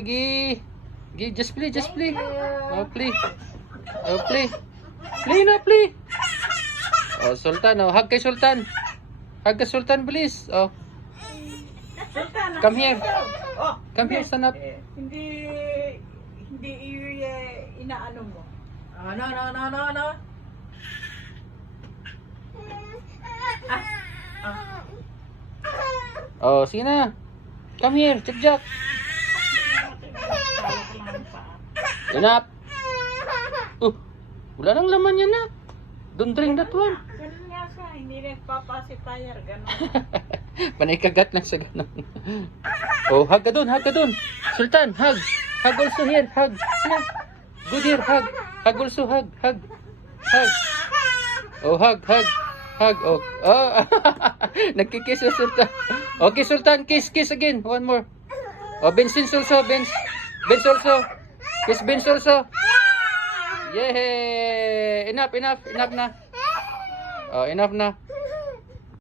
Just play, just play. Oh, play. Oh, play. Play na, play. Oh, Sultan, oh, hug kay Sultan. Hug kay Sultan, please. Oh. Come here. Come here, stand up. Hindi inaano mo. No. Oh, sige na. Come here, Jack. Enough. Wala nang laman yan na. Don't drink that one. Ganun nga siya, hindi nagpapacifier, ganun. Panay kagat lang sa ganun. Oh, hug ka dun. Sultan, hug. Hug also here, hug. Yeah. Good here, hug. Hug also, hug. Oh, hug. Oh. Nagkikiss si Sultan. Okay, Sultan, kiss again. One more. Oh, Benz also, Benz also. Kiss Benz also. Yay! Enough na. Oh, enough na.